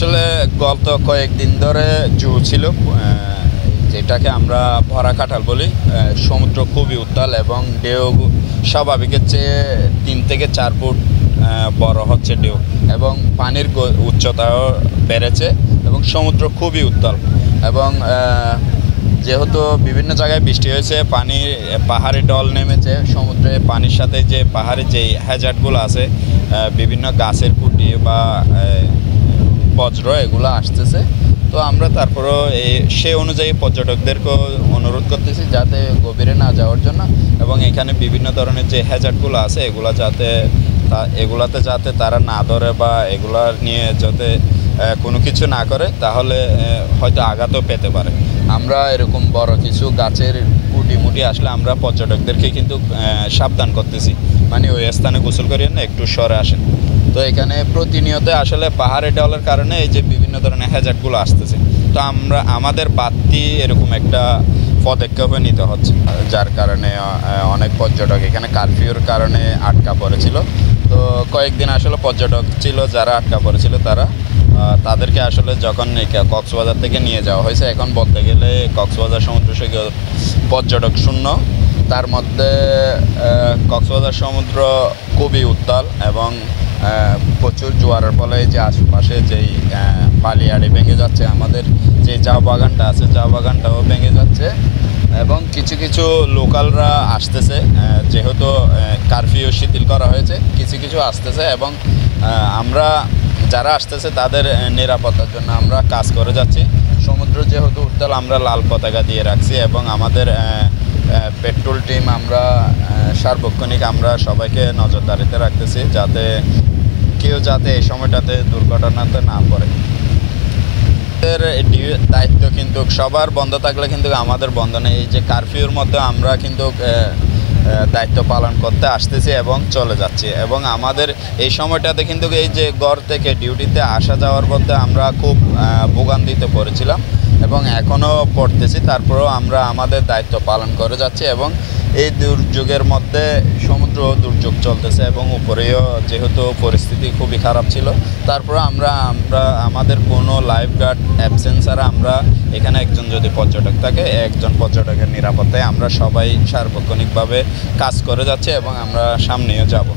আসলে গত কয়েকদিন ধরে জু ছিল, যেটাকে আমরা ভরা কাঁঠাল বলি। সমুদ্র খুবই উত্তাল এবং ঢেউ স্বাভাবিকের চেয়ে 3 থেকে 4 ফুট বড় হচ্ছে ঢেউ, এবং পানির উচ্চতাও বেড়েছে এবং সমুদ্র খুবই উত্তাল। এবং যেহেতু বিভিন্ন জায়গায় বৃষ্টি হয়েছে, পাহাড়ি ঢল নেমেছে সমুদ্রে, পানির সাথে যে পাহাড়ে যে হ্যাজার্ডগুলো আছে, বিভিন্ন গাছের কুটি বা বজ্র এগুলো আসতেছে। তো আমরা তারপরেও সে অনুযায়ী পর্যটকদেরকেও অনুরোধ করতেছি যাতে গভীরে না যাওয়ার জন্য, এবং এখানে বিভিন্ন ধরনের যে হ্যাজার্ডগুলো আছে এগুলাতে যাতে তারা না ধরে বা এগুলা নিয়ে যাতে কোনো কিছু না করে, তাহলে হয়তো আঘাতও পেতে পারে। আমরা এরকম বড় কিছু গাছের কুটি আসলে আমরা পর্যটকদেরকে কিন্তু সাবধান করতেছি, মানে ওই স্থানে গোসল করিয়ে না, একটু সরে আসেন। তো এখানে প্রতিনিয়ত আসলে পাহাড়ে ঢলের কারণে এই যে বিভিন্ন ধরনের হ্যাজার্ডগুলো আসতেছে, তো আমাদের বাড়তি এরকম একটা পদক্ষেপ নিতে হচ্ছে, যার কারণে অনেক পর্যটক এখানে কারফিউর কারণে আটকা পড়েছিল। তো কয়েকদিন আসলে পর্যটক ছিল যারা আটকা পড়েছিল, তাদেরকে আসলে যখন কক্সবাজার থেকে নিয়ে যাওয়া হয়েছে, এখন বলতে গেলে কক্সবাজার সমুদ্র সৈকত পর্যটক শূন্য। তার মধ্যে কক্সবাজার সমুদ্র খুবই উত্তাল এবং প্রচুর জোয়ারের ফলে যে আশেপাশে যেই বালিয়াড়ি ভেঙে যাচ্ছে, আমাদের যে চা বাগানটা আছে চা বাগানটাও ভেঙে যাচ্ছে, এবং কিছু কিছু লোকালরা আসতেছে, যেহেতু কারফিউ শিথিল করা হয়েছে, কিছু আসতেছে, এবং আমরা যারা আসতেছে তাদের নিরাপত্তার জন্য আমরা কাজ করে যাচ্ছি। সমুদ্র যেহেতু উত্তাল, আমরা লাল পতাকা দিয়ে রাখছি, এবং আমাদের পেট্রোল টিম আমরা সার্বক্ষণিক আমরা সবাইকে নজরদারিতে রাখতেছি যাতে কেউ এই সময়টাতে দুর্ঘটনাতে না পড়ে। দায়িত্ব কিন্তু সবার বন্ধ থাকলে কিন্তু আমাদের বন্ধ নেই। এই যে কারফিউর মধ্যে আমরা কিন্তু দায়িত্ব পালন করতে আসতেছি এবং চলে যাচ্ছি, এবং আমাদের এই সময়টাতে কিন্তু এই যে ঘর থেকে ডিউটিতে আসা যাওয়ার মধ্যে আমরা খুব ভোগান্তিতে পড়েছিলাম এবং এখনও পড়তেছি। তারপরেও আমরা আমাদের দায়িত্ব পালন করে যাচ্ছি, এবং এই দুর্যোগের মধ্যে সমুদ্র দুর্যোগ চলতেছে এবং উপরেও যেহেতু পরিস্থিতি খুবই খারাপ ছিল, তারপরে আমরা আমাদের কোনো লাইফ গার্ড অ্যাবসেন্স ছাড়া আমরা এখানে একজন যদি পর্যটক থাকে, একজন পর্যটকের নিরাপত্তায় আমরা সবাই সার্বক্ষণিকভাবে কাজ করে যাচ্ছি এবং আমরা সামনেও যাব।